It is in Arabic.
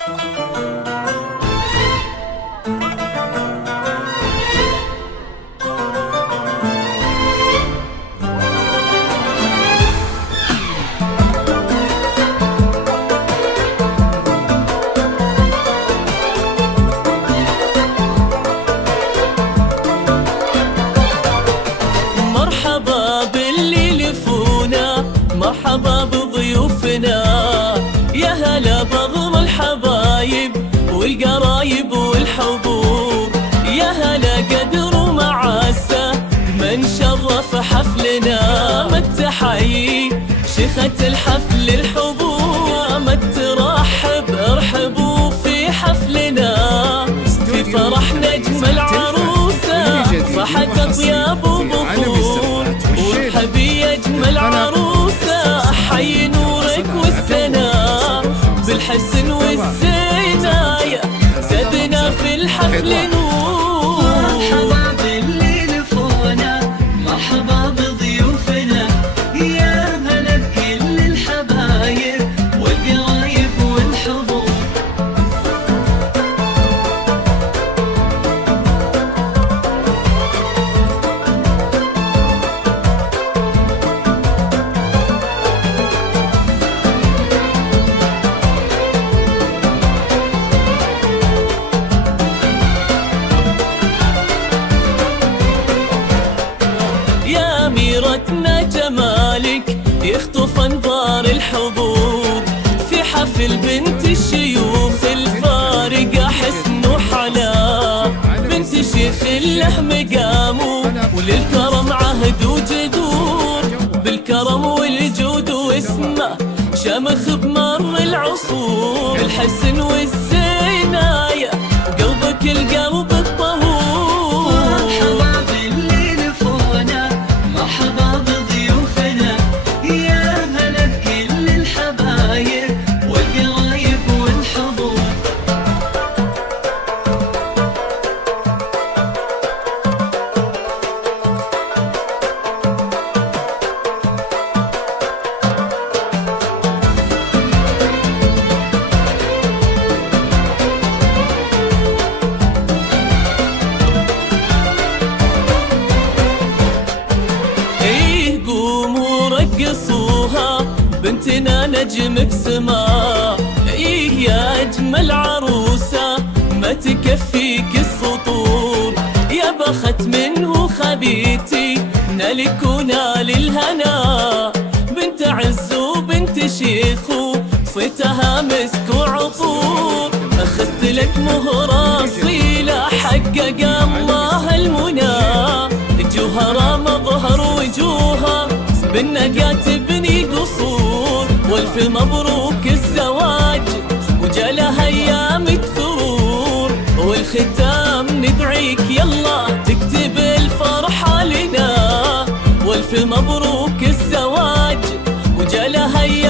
مرحبا باللي لفونا، مرحبا بضيوفنا، يا هلا بضم الحبايب والقرايب والحبوب، يا هلا قدر ومعاسة من شرف حفلنا، متحيي شيخة الحفل الحبوب، مترحب ارحبوا في حفلنا، في فرح نجم العروسة صحت اطياب وبخور، وارحبي يا اجمل عروسة حي نورك والسنا، بالحسن والزيناية زدنا في الحفل نور. مرحبا باللي لفونا، مرحبا بضيوفنا، يا هلا بكل الحبايب والقرايب والحضور. يا أميرتنا جمالك يخطف أنظار الحضور، في حفل بنت الشيوخ الفارقة حسن وحلا، بنت شيخ له مقام وللكرم عهد وجدور، بالكرم والجود واسمه شمخ بمر العصور، بالحسن والزيناية قلبك القلب الطهور. مرحبا باللي لفونا، مرحبا بضيوفنا، يا هلا بكل الحبايب والقرايب والحضور. ايه قوموا رقصوها بنتنا نجم بسما، ايه يا اجمل عروسة ما تكفيك السطور، يا بخت منه خبيتي نالك ونال الهنا، بنت عز وبنت شيخ صيتها مسك وعطور، اخذت لك مهرة اصيلة حقق الله المنى، جوهرة مظهر وجوها بالنقا تبني قصور، والف مبروك الزواج وجالها ايام الثرور، والختام ندعيك يلا تكتب الفرحة لنا، والف مبروك الزواج وجالها ايام